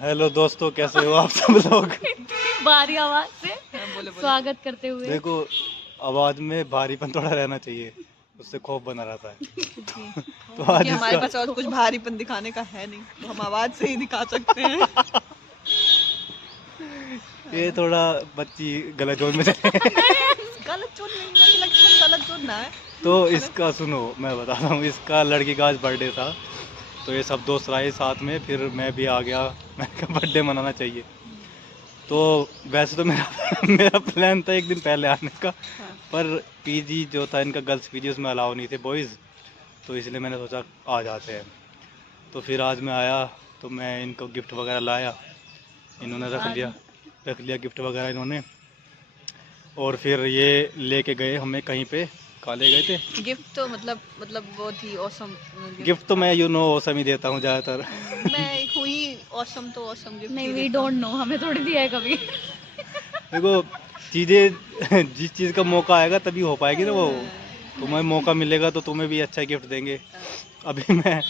Hello दोस्तों, कैसे हो आप सब लोग। भारी आवाज से बोले स्वागत करते हुए देखो, आवाज में भारीपन थोड़ा रहना चाहिए, उससे खौफ बना रहता है। तो आज कि हमारे इसका पास और कुछ भारीपन दिखाने का है नहीं, तो हम आवाज से ही दिखा सकते हैं। ये थोड़ा बच्ची गलत जोन में चले गलत चोट नहीं है, लक्ष्मण गलत चोट ना है। तो इसका सुनो, मैं बताता हूँ। इसका लड़की का आज बर्थडे था, तो ये सब दोस्त आए साथ में, फिर मैं भी आ गया। मैंने कहा बर्थडे मनाना चाहिए। तो वैसे तो मेरा मेरा प्लान था एक दिन पहले आने का, पर पीजी जो था इनका, गर्ल्स पीजी, उसमें अलाउ नहीं थे बॉयज़, तो इसलिए मैंने सोचा आ जाते हैं। तो फिर आज मैं आया, तो मैं इनको गिफ्ट वगैरह लाया, इन्होंने रख लिया गिफ्ट वगैरह इन्होंने। और फिर ये लेके गए हमें कहीं पे, कहाँ ले गए थे। गिफ्ट तो मतलब बहुत ही ऑसम गिफ्ट तो मैं ऑसम ही देता हूँ ज़्यादातर। मैं हुई ऑसम, तो ऑसम गिफ्ट नहीं, वी डोंट नो, हमें थोड़ी दिया है कभी। देखो, चीज़ें जिस चीज़ का मौका आएगा तभी हो पाएगी ना वो। तुम्हें मौका मिलेगा तो तुम्हें भी अच्छा गिफ्ट देंगे। अभी मैं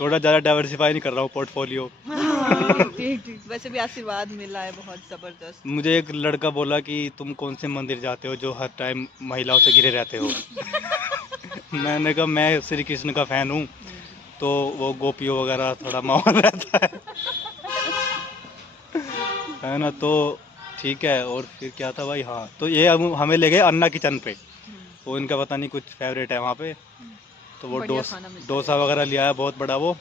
थोड़ा ज़्यादा डाइवर्सिफाई नहीं कर रहा हूँ पोर्टफोलियो। वैसे भी आशीर्वाद मिला है बहुत जबरदस्त। मुझे एक लड़का बोला कि तुम कौन से मंदिर जाते हो जो हर टाइम महिलाओं से घिरे रहते हो। मैंने कहा मैं श्री कृष्ण का फ़ैन हूँ, तो वो गोपियों वगैरह थोड़ा माहौल रहता है ना। तो ठीक है। और फिर क्या था भाई, हाँ, तो ये हमें ले गए अन्ना किचन पे। वो इनका पता नहीं कुछ फेवरेट है वहाँ पे, तो वो बढ़िया खाना मिलता डोसा वगैरह ले आया बहुत बड़ा वो।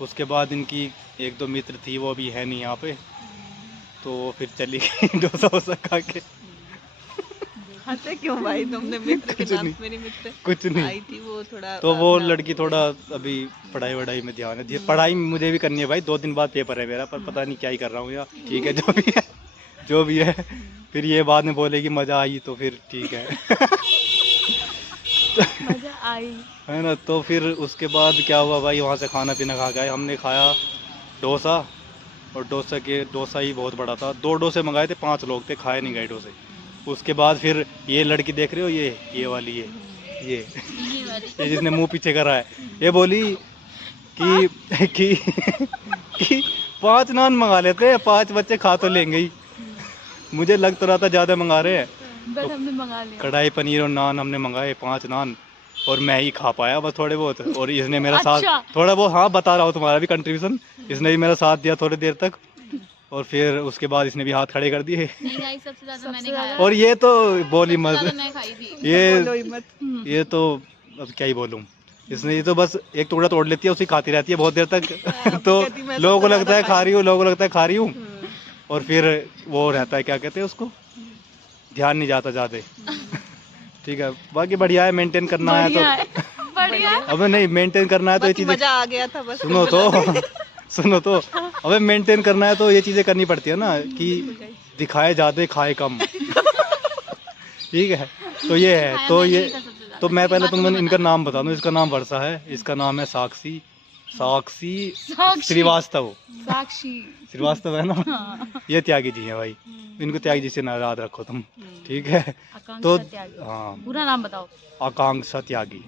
उसके बाद इनकी एक दो मित्र थी, वो भी है नहीं यहाँ पे, तो वो फिर चली गई डोसा वोसा खा के। हंसे क्यों भाई तुमने? मित्र के कुछ नाम नहीं, से मेरी मित्र कुछ नहीं। आई थी, वो थोड़ा तो वो अपना- लड़की थोड़ा अभी पढ़ाई वढ़ाई में ध्यान है। पढ़ाई मुझे भी करनी है भाई, 2 दिन बाद पेपर है मेरा, पर पता नहीं क्या ही कर रहा हूँ यार। ठीक है, जो भी है जो भी है। फिर ये बाद में बोलेगी मज़ा आई, तो फिर ठीक है। मजा आई। है ना। तो फिर उसके बाद क्या हुआ भाई, वहाँ से खाना पीना खा के आए। हमने खाया डोसा, और डोसा ही बहुत बड़ा था। 2 डोसे मंगाए थे, 5 लोग थे, खाए नहीं गए डोसे। उसके बाद फिर ये लड़की देख रहे हो, ये वाली, ये ये जिसने मुंह पीछे करा है, ये बोली कि कि 5 नान मंगा लेते हैं, 5 बच्चे खा तो लेंगे ही। मुझे लग तो रहा था ज़्यादा मंगा रहे हैं, बट हमने मंगा लिया। कढ़ाई पनीर और नान हमने मंगाए, 5 नान, और मैं ही खा पाया बस थोड़े बहुत। और इसने मेरा अच्छा। साथ थोड़ा बहुत, हाँ बता रहा हूँ, तुम्हारा भी कंट्रीब्यूशन। इसने भी मेरा साथ दिया थोड़ी देर तक, और फिर उसके बाद इसने भी हाथ खड़े कर दिए। नहीं आई, सबसे ज्यादा मैंने खाया। और ये तो बोली सबसे ज्यादा मत, मैं खाई थी। बोलो ही मत। ये तो अब क्या ही बोलूँ। इसने ये तो बस एक टुकड़ा तोड़ लेती है, उसी खाती रहती है बहुत देर तक। तो कहती मैं लोगों को सबसे लगता है ज्यादा खा रही हूँ, लोगों को लगता है खा रही हूँ, और फिर वो रहता है, क्या कहते हैं उसको, ध्यान नहीं जाता ज़्यादा। ठीक है, बाकी बढ़िया है, मेंटेन करना है तो। बढ़िया। अबे नहीं, मेंटेन करना है तो ये बाकी चीज़ें, मजा आ गया था बस। सुनो तो अबे मेंटेन करना है तो ये चीज़ें करनी पड़ती है ना, कि दिखाए ज़्यादा खाए कम। ठीक है, तो ये है। खाया तो मैंने ये ही था सबसे ज्यादा। तो मैं पहले बातों में तुम्हें इनका बता नाम बता दूं। इसका नाम वर्षा है, इसका नाम है साक्षी श्रीवास्तव। साक्षी श्रीवास्तव है ना। ये त्यागी जी हैं भाई, इनको त्यागी जी से ना याद रखो तुम। ठीक है, तो आकांक्षा त्यागी। हाँ, पूरा नाम बताओ। आकांक्षा त्यागी।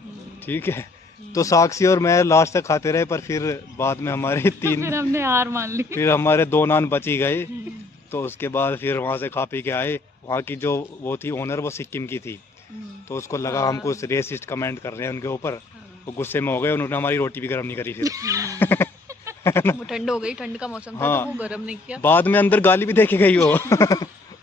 ठीक है, तो साक्षी और मैं लास्ट तक खाते रहे, पर फिर बाद में हमारे फिर हमने हार मान ली। फिर हमारे 2 नान बच ही गए। तो उसके बाद फिर वहाँ से खा पी के आए। वहाँ की जो वो थी ओनर, वो सिक्किम की थी, तो उसको लगा हम कुछ रेसिस्ट कमेंट कर रहे हैं उनके ऊपर, वो गुस्से में हो गए, उन्होंने हमारी रोटी भी गर्म नहीं करी फिर। वो ठंड हो गई, ठंड का मौसम था, हाँ। तो वो गर्म नहीं किया। बाद में अंदर गाली भी देके गई वो।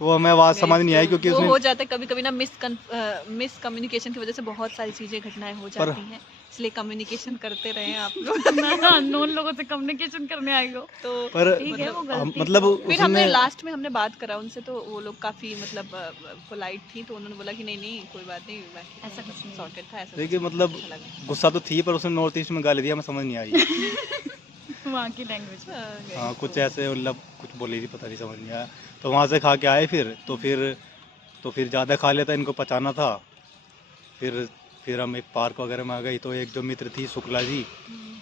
वो हमें आवाज़ समझ नहीं आई, क्योंकि वो उसने हो जाता है कभी कभी ना, मिस कम्युनिकेशन की वजह से बहुत सारी चीजें, घटनाएं हो जाती हैं, इसलिए कम्युनिकेशन करते रहे आप लोग। अननोन लोगों से कम्युनिकेशन करने आई हो तो पर ठीक है, वो गलती मतलब फिर हमने उसने लास्ट में हमने बात करा उनसे, तो वो लोग काफी मतलब पोलाइट थी, तो उन्होंने बोला कि नहीं नहीं कोई बात नहीं, बाकी ऐसा कुछ नहीं। सॉर्टेड था। ऐसा देखिए, कुछ मतलब अच्छा लगा। गुस्सा तो थी, पर उसने नॉर्थ ईस्ट में गाली दिया, हमें समझ नहीं आई। वहाँ की लैंग्वेज में। हाँ, कुछ ऐसे मतलब कुछ बोली थी, पता नहीं, समझ नहीं आया। तो वहाँ से खा के आए फिर, तो फिर ज़्यादा खा लेता, इनको पचाना था। फिर हम एक पार्क वगैरह में आ गई। तो एक जो मित्र थी शुक्ला जी,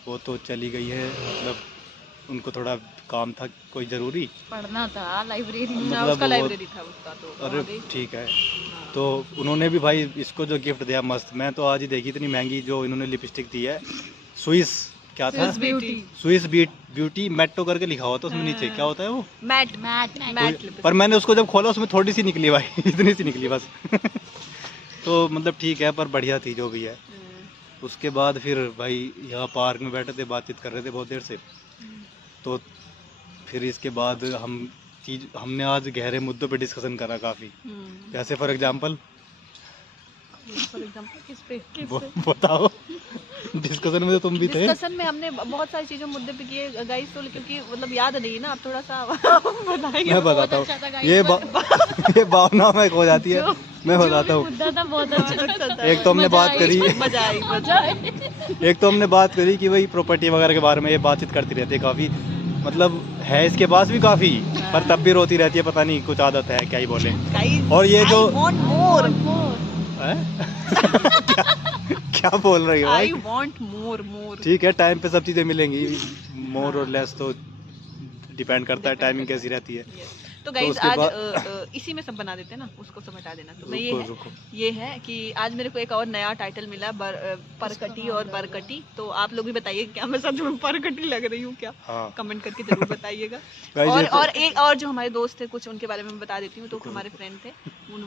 वो तो चली गई है, मतलब उनको थोड़ा काम था कोई ज़रूरी। पढ़ना था लाइब्रेरी में। ना, मतलब उसका वो- लाइब्रेरी था उसका, तो अरे वहाँ गई। ठीक है, तो उन्होंने भी भाई इसको जो गिफ्ट दिया मस्त। मैं तो आज ही देखी, इतनी महंगी जो इन्होंने लिपस्टिक दी है, स्विस क्या था, स्विस ब्यूटी मेट्रो करके लिखा हुआ था उसमें नीचे, क्या होता है वो, मैट पर मैंने उसको जब खोला उसमें थोड़ी सी निकली भाई इतनी सी निकली बस तो मतलब ठीक है, पर बढ़िया थी जो भी है। उसके बाद फिर भाई यहाँ पार्क में बैठे थे, बातचीत कर रहे थे बहुत देर से। तो फिर इसके बाद हमने आज गहरे मुद्दों पे डिस्कशन करा काफ़ी। जैसे फॉर एग्जांपल किस पे बताओ डिस्कशन में तो तुम भी थे। डिस्कशन में हमने बहुत सारी चीजों मुद्दे पे किए गाइस, तो क्योंकि मतलब याद नहीं ना, आप थोड़ा सा बताइए। मैं बताता हूँ, ये भावना में हो जाती है, मैं बताता हूँ। मुद्दा था बहुत अच्छा था। एक तो हमने बात करी, मजा आई। एक तो हमने बात करी कि भाई प्रॉपर्टी वगैरह के बारे में ये बातचीत करती रहती है काफ़ी, मतलब है इसके पास भी काफ़ी, पर तब भी रोती रहती है, पता नहीं कुछ आदत है क्या ही बोले। और ये जो क्या बोल रही हो भाई, I want more। ठीक है, टाइम पे सब चीज़ें मिलेंगी, मोर और लेस तो डिपेंड करता है टाइमिंग कैसी रहती है। तो गाइस उसके आज इसी में सब बना देते हैं ना, उसको सब हटा देना। तो मैं ये है कि आज मेरे को एक और नया टाइटल मिला, परकटी और बरकटी। तो आप लोग भी बताइए क्या मैं सच में परकटी लग रही हूँ क्या? हाँ। कमेंट करके जरूर बताइएगा। और एक और जो हमारे दोस्त थे, कुछ उनके बारे में बता देती हूँ। तो हमारे फ्रेंड थे,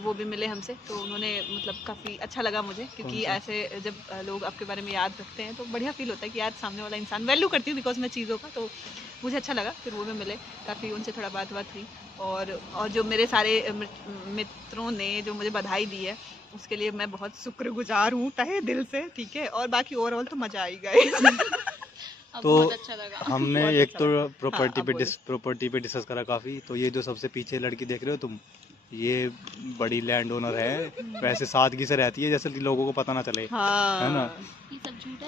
वो भी मिले हमसे, तो उन्होंने मतलब काफ़ी अच्छा लगा मुझे, क्योंकि ऐसे जब लोग आपके बारे में याद रखते हैं तो बढ़िया फील होता है कि यार सामने वाला इंसान वैल्यू करती हूँ बिकॉज मैं चीज़ों का, तो मुझे अच्छा लगा। फिर वो भी मिले, काफ़ी उनसे थोड़ा बात हुई। और जो मेरे सारे मित्रों ने जो मुझे बधाई दी है उसके लिए मैं बहुत शुक्रगुजार हूँ तहे दिल से, ठीक है। और बाकी ओवरऑल तो मज़ा आई गई। तो अच्छा लगा। हमने एक तो प्रॉपर्टी पे डिस्कस करा काफ़ी। तो ये जो सबसे पीछे लड़की देख रहे हो तुम, ये बड़ी लैंड ओनर है, वैसे सादगी से रहती है जैसे कि लोगों को पता ना चले, हाँ। है ना।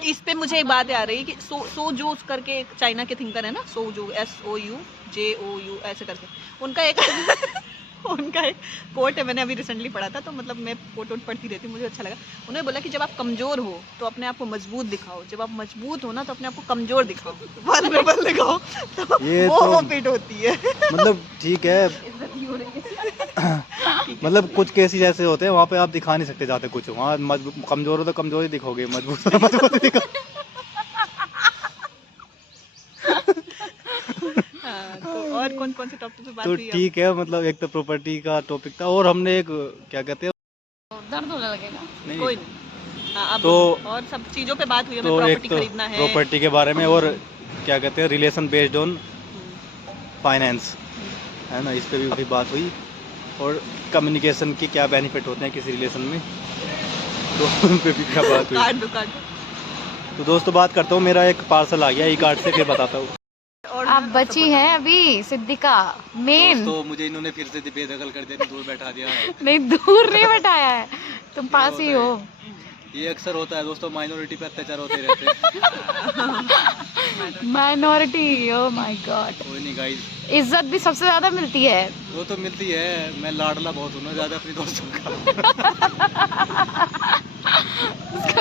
इस पे मुझे एक बात याद रही कि सोजू करके एक चाइना के थिंकर है ना, सोजू SOUJOU ऐसे करके, उनका एक कोट है, मैंने अभी रिसेंटली पढ़ा था। तो मतलब मैं कोट पढ़ती रहती हूँ, मुझे अच्छा लगा। उन्होंने बोला कि जब आप कमज़ोर हो तो अपने आप को मजबूत दिखाओ, जब आप मजबूत हो ना तो अपने आप को कमज़ोर दिखाओ, वल्नरेबल दिखाओ, तो ये वो फिट होती है। मतलब ठीक है मतलब कुछ केसेस ऐसे होते हैं वहाँ पे आप दिखा नहीं सकते जाते कुछ, वहाँ कमज़ोर हो तो कमज़ोर ही दिखोगे, मजबूत हो तो मजबूत ही दिखोगे। तो और कौन कौन से टॉपिक पे बात तो हुई? ठीक है, मतलब एक तो प्रॉपर्टी का टॉपिक था, और हमने एक क्या कहते हैं, दर्द होने लगेगा। नहीं कोई नहीं। हाँ, अब तो और सब चीज़ों पे बात हुई, हमें तो एक प्रॉपर्टी तो खरीदना है, प्रॉपर्टी के बारे में, और क्या कहते हैं रिलेशन बेस्ड ऑन फाइनेंस, है ना, इस पे भी बात हुई। और कम्युनिकेशन के क्या बेनिफिट होते हैं किसी रिलेशन में, तो उन पे भी क्या बात हुई। कार्ड दो। तो दोस्तों बात करता हूँ, मेरा एक पार्सल आ गया ई कार्ड से, फिर बताता हूँ। आप बची हैं अभी सिद्धिका मेन। तो मुझे इन्होंने फिर से बेदखल कर दिया, दूर बैठा दिया है। नहीं, दूर नहीं बैठाया है, तुम पास ही हो। ये अक्सर होता है दोस्तों, माइनॉरिटी पे अत्याचार होते रहते हैं। Minority, oh my God. कोई नहीं गाइस, इज्जत भी सबसे ज्यादा मिलती है। वो तो मिलती है, मैं लाडला बहुत हूँ ना ज्यादा अपनी दोस्तों का।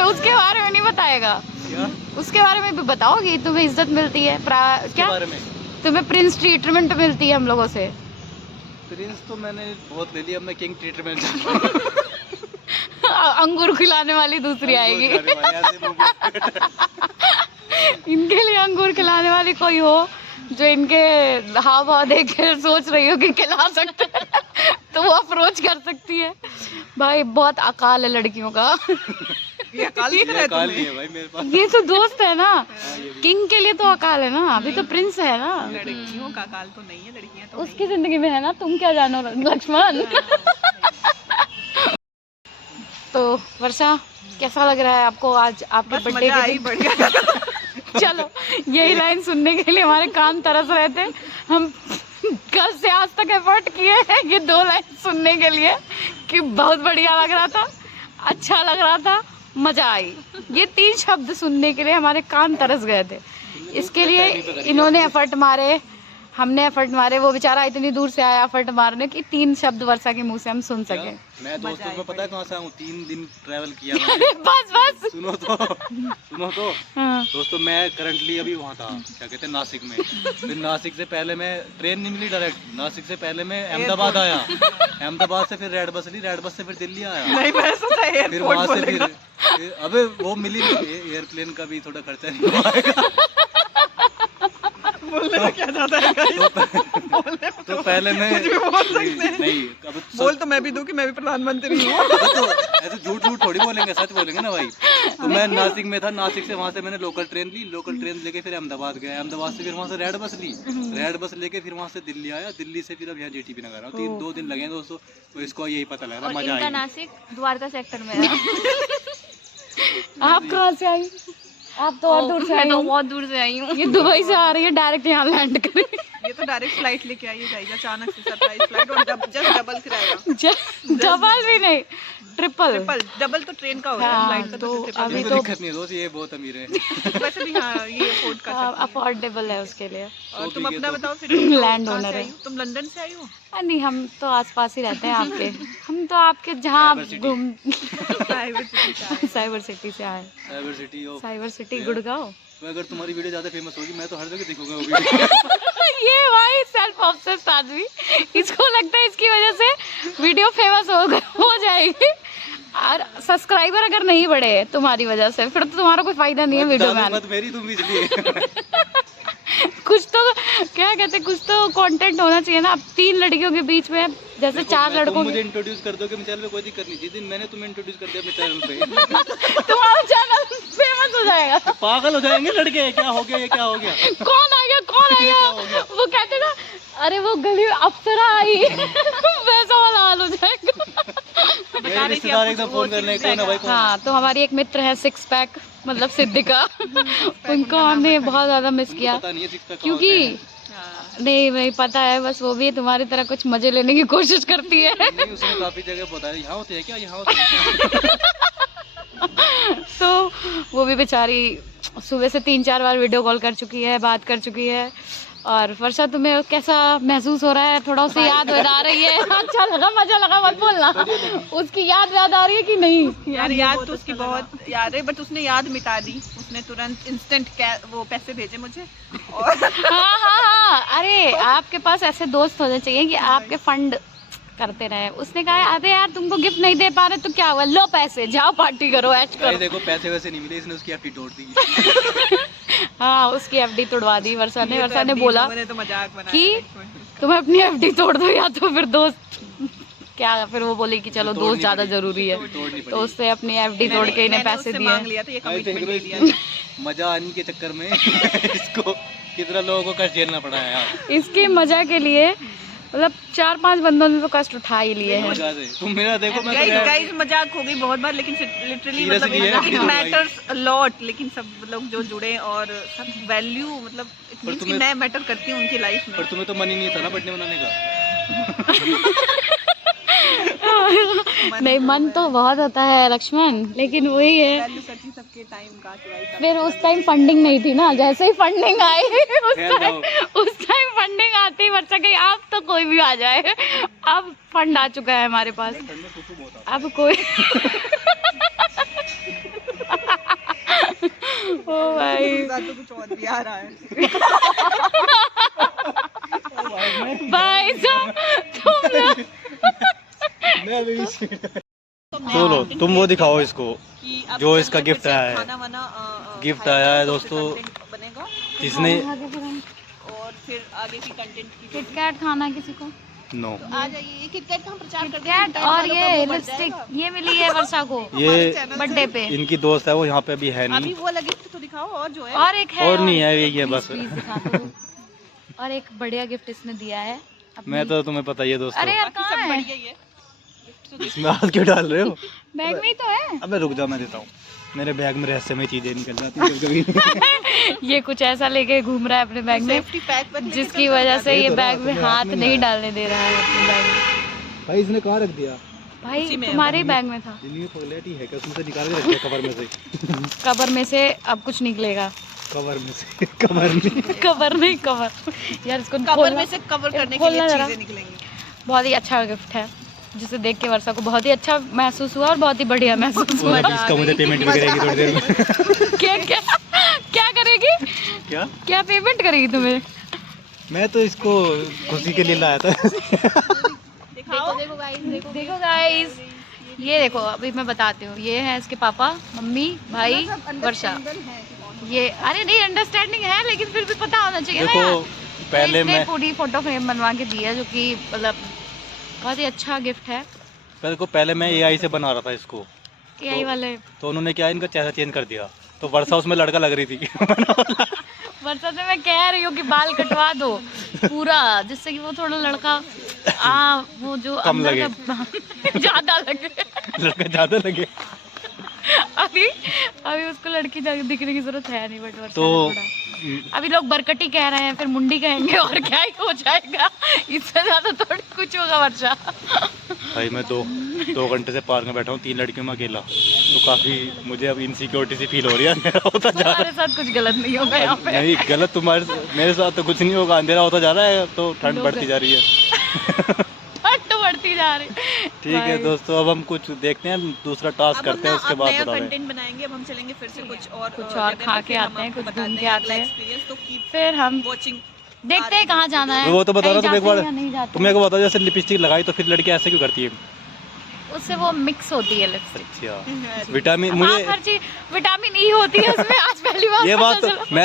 उसके बारे में नहीं बताएगा क्या? उसके बारे में भी बताओ कि तुम्हें इज्जत मिलती है, क्या बारे में? तुम्हें प्रिंस ट्रीटमेंट मिलती है हम लोगों से। प्रिंस तो मैंने बहुत ले लिया, अब मैं किंग ट्रीटमेंट अंगूर खिलाने वाली दूसरी आएगी। इनके लिए अंगूर खिलाने वाली कोई हो जो इनके हाव भाव देख कर सोच रही हो कि खिला सकते हैं, तो वो अप्रोच कर सकती है। भाई बहुत अकाल है लड़कियों का। ये अकाल नहीं है भाई मेरे पास। ये तो दोस्त है ना, किंग के लिए तो अकाल है ना, अभी तो प्रिंस है ना। लड़कियों का अकाल तो नहीं है, लड़कियां तो उसकी जिंदगी में है ना, तुम क्या जानो लक्ष्मण। तो वर्षा, कैसा लग रहा है आपको आज आपके बर्थडे के दिन? बढ़िया। चलो, यही लाइन सुनने के लिए हमारे कान तरस रहे थे। हम कल से आज तक एफर्ट किए हैं ये 2 लाइन सुनने के लिए, कि बहुत बढ़िया लग रहा था, अच्छा लग रहा था, मजा आई। ये 3 शब्द सुनने के लिए हमारे कान तरस गए थे। इसके लिए इन्होंने एफर्ट मारे, हमने एफर्ट मारे, वो बेचारा इतनी दूर से आया एफर्ट मारने कि 3 शब्द वर्षा के मुंह से हम सुन सके। मैं दोस्तों को पता है कहाँ से आऊँ, 3 दिन ट्रैवल किया बस सुनो तो हाँ। दोस्तों मैं करंटली अभी वहाँ था, क्या कहते हैं, नासिक में। फिर नासिक से पहले मैं ट्रेन नहीं मिली डायरेक्ट, नासिक से पहले मैं अहमदाबाद आया, अहमदाबाद से फिर रेड बस ली, रेड बस से फिर दिल्ली आया, फिर वहाँ से फिर अबे वो मिली एयरप्लेन का भी थोड़ा खर्चा नहीं आएगा। बोलने में क्या जाता है तो पहले मैं नहीं अब बोल तो मैं भी दूं कि मैं भी प्रधानमंत्री हूँ। तो ऐसे झूठ थोड़ी बोलेंगे, सच बोलेंगे ना भाई। तो मैं नासिक में था, नासिक से वहाँ से मैंने लोकल ट्रेन ली, लोकल ट्रेन लेके फिर अहमदाबाद गया, अहमदाबाद से फिर वहाँ से रेड बस ली, रेड बस लेके फिर वहाँ से दिल्ली आया, दिल्ली से फिर अब यहाँ JTB नगर आया। 2 दिन लगे दोस्तों, तो इसको यही पता लग रहा है मजा आया। नासिक द्वारका सेक्टर में है। आप कहाँ से आई? आप तो और दूर से आई हो। बहुत दूर से आई हूँ। ये दुबई से आ रही है, डायरेक्ट यहाँ लैंड करें। ये तो डायरेक्ट फ्लाइट लेके आई जाएगा, अचानक से सरप्राइज फ्लाइट, और जस्ट डबल किराया। डबल भी नहीं, ट्रिपल। डबल तो ट्रेन का होता है, फ्लाइट का तो अभी तो दिक्कत नहीं है दोस्त, ये बहुत अमीर है। वैसे भी हाँ, ये अफोर्ड कर सकते हैं। अफोर्डेबल है उसके लिए। और तुम अपना बताओ फिर, लैंड ओनर है। तुम लंदन से आई हो? नहीं, हम तो आसपास ही रहते हैं आपके। हम तो आपके जहाँ आप घूम साइबर सिटी से आए। Cyber city Gurgaon. अगर तुम्हारी वीडियो ज्यादा फेमस होगी मैं तो हर जगह दिखूंगा वो वीडियो। ये भाई सेल्फ ऑब्सेस्ड आदमी, इसको लगता है इसकी वजह से वीडियो फेमस हो जाएगी। और सब्सक्राइबर अगर नहीं बढ़े तुम्हारी वजह से, फिर तो तुम्हारा कोई फायदा नहीं है वीडियो में आने। मेरी तुम इसलिए कुछ तो क्या कहते हैं, कुछ तो कंटेंट होना चाहिए ना। अब 3 लड़कियों के बीच में जैसे 4 लड़कों मुझे इंट्रोड्यूस कर दो कि मेरे चैनल पे, कोई दिक्कत नहीं। जिस दिन मैंने तुम्हें इंट्रोड्यूस कर दिया अपने चैनल पे तुम्हारा चैनल फेमस हो जाएगा। पागल हो जाएंगे लड़के, क्या हो गया, ये क्या हो गया, कौन आ गया, कौन आ गया। वो कहते ना, अरे वो गली में अप्सरा आई, वैसा वाला हाल हो जाएगा। मेरे रिश्तेदार एकदम फोन करने को ना भाई। हाँ, तो हमारी एक मित्र है 6 पैक, मतलब सिद्धिका। उनको हमने बहुत ज्यादा मिस किया, क्योंकि नहीं पता है, बस वो भी तुम्हारी तरह कुछ मजे लेने की कोशिश करती है। नहीं, उसने काफी जगह बताया यहाँ होते हैं क्या, यहाँ होते हैं। तो वो भी बेचारी सुबह से 3-4 बार वीडियो कॉल कर चुकी है, बात कर चुकी है। और वर्षा, तुम्हें कैसा महसूस हो रहा है? थोड़ा उसे याद आ रही है? अच्छा लगा, मजा लगा, मत बोलना। उसकी याद आ रही है कि नहीं? यार याद तो उसकी बहुत याद है, बट उसने याद मिटा दी। उसने तुरंत इंस्टेंट वो पैसे भेजे मुझे। और हाँ, अरे आपके पास ऐसे दोस्त होने चाहिए कि आपके फंड करते रहे। उसने कहा अरे यार तुमको गिफ्ट नहीं दे पा रहे तो क्या हुआ, लो पैसे, जाओ पार्टी करो, ऐश करो। देखो पैसे वैसे नहीं मिले, इसने उसकी एफडी तोड़ दी। हाँ, उसकी एफडी तोड़वा दी वर्षा ने। वर्षा ने बोला तो मजाक बनाया कि तुम अपनी एफडी तोड़ दो या तो फिर दोस्त क्या। फिर वो बोली कि चलो दोस्त ज्यादा जरूरी है, तो उससे अपनी एफडी तोड़ के इन्हें पैसे दिए। मजा आने के चक्कर में इसको कितना लोगों को कष्ट झेलना पड़ा है यार। इसके मजा के लिए मतलब 4-5 बंदों ने तो कष्ट उठा ही लिए हैं। तुम मेरा देखो, मैं गाइस मजाक हो गई बहुत बार, लेकिन लिटरली मतलब इट मैटर्स अ लॉट। लेकिन सब लोग जो जुड़े और सब वैल्यू मतलब इतनी मैं मैटर करती हूँ उनकी लाइफ में। पर तुम्हें तो मन ही नहीं था ना बर्थडे मनाने का। नहीं, मन तो बहुत होता है लक्ष्मण, लेकिन वही है सबके टाइम का। फिर उस टाइम फंडिंग नहीं थी ना, जैसे ही फंडिंग आई उस टाइम फंडिंग आती वर्षा गई। अब तो कोई भी आ जाए, अब फंड आ चुका है हमारे पास। अब कोई ओ भाई, तो कुछ और भी आ रहा है। भाई चलो तुम वो दिखाओ इसको जो इसका गिफ्ट आया है। गिफ्ट आया है दोस्तों, इसने और फिर आगे की कंटेंट की किटकैट खाना किसी को नो आ जाइए। किटकैट का हम प्रचार करते हैं। और ये लिपस्टिक ये मिली है वर्षा को ये बर्थडे पे। इनकी दोस्त है, वो यहाँ पे अभी है नहीं। अभी वो वाला गिफ्ट तो दिखाओ, और जो है और एक है, और नहीं है, यही है बस। और एक बढ़िया गिफ्ट इसने दिया है। मैं तो तुम्हें पता ही है दोस्तों। अरे यार कहाँ है? इसमें हाथ क्यों डाल रहे हो? बैग में ही तो है। अबे रुक जाओ, मैं देता हूँ। मेरे बैग में रहस्यमय चीजें निकल जाती हैं कभी। ये कुछ ऐसा लेके घूम रहा है अपने बैग में, जिसकी वजह से ये बैग में हाथ नहीं डालने दे रहा है अपने बैग में। भाई इसने कहाँ रख दिया? भाई तुम्हारे बैग में था। है क्या, उसमें से निकाल के रख दिया कवर में से। कवर में से अब कुछ निकलेगा। कवर में से कवर नहीं। कवर नहीं, कवर यार, इसको कवर खोलना- में से कवर करने के खोलना लिए जरा। चीजें निकलेंगी। बहुत ही अच्छा गिफ्ट है, जिसे देख के वर्षा को बहुत ही अच्छा महसूस हुआ और बहुत ही बढ़िया महसूस हुआ। मजा आ इसका मुझे गई। पेमेंट भी करेगी थोड़ी देर में। क्या क्या क्या करेगी? क्या? क्या पेमेंट करेगी तुम्हें? मैं तो इसको खुशी के लिए लाया था। दिखाओ। देखो गाइस, ये देखो, अभी मैं बताती हूँ, ये है इसके पापा, मम्मी, भाई, वर्षा। ये अरे नहीं, अंडरस्टैंडिंग है, लेकिन फिर भी पता होना चाहिए ना देखो यार। पहले तो इसने मैं पूरी फोटो फ्रेम बनवा के दी है, जो कि मतलब बहुत ही अच्छा गिफ्ट है। पहले मैं एआई से बना रहा था इसको, एआई वाले तो उन्होंने क्या इनका चेहरा चेंज कर दिया, तो वर्षा उसमें लड़का लग रही थी। वर्षा से मैं कह रही हूँ कि बाल कटवा दो पूरा, जिससे कि वो थोड़ा लड़का वो जो कम अंदर लगे। का ज्यादा लगे। लड़का ज्यादा लगे। अभी अभी उसको लड़की दिखने की जरूरत है नहीं, बट वर्षा तो ने थोड़ा, अभी लोग बरकटी कह रहे हैं, फिर मुंडी कहेंगे, और क्या ही हो जाएगा, इससे ज्यादा थोड़ी कुछ होगा वर्षा। भाई मैं दो घंटे से पार्क में बैठा हूँ 3 लड़कियों में अकेला, तो काफी मुझे अब इनसिक्योरिटी सी फील हो रही है। अंधेरा होता जा रहा तुम्हारे साथ कुछ गलत नहीं होगा यहाँ है। पे। नहीं गलत मेरे साथ तो कुछ नहीं होगा, अंधेरा होता जा रहा है तो ठंड लोग- बढ़ती जा रही है। ठंड बढ़ती जा रही। ठीक है दोस्तों, अब हम कुछ देखते हैं, दूसरा टास्क अब हम करते हैं, ना उसके अब बाद नया बता रहे हैं। कंटेंट बनाएंगे। अब हम चलेंगे फिर से कुछ और खा जगह पे, के फिर हम आते हैं, आपको कुछ बताते घूम के हैं आते अगला हैं। एक्सपीरियंस। तो कीप फिर हम वॉचिंग। देखते हैं कहाँ जाना है। वो तो बता रहा कहीं था एक जाते हैं बार, या नहीं जाते तुम मेरे को बताओ, जैसे लिपस्टिक लगाई तो फिर लड़की ऐसे क्यों करती है? उससे वो मिक्स होती है लिपस्टिक। अच्छा विटामिन हाँ, मुझे हर चीज विटामिन ई होती है उसमें, आज पहली बार ये पता बात चला। मैं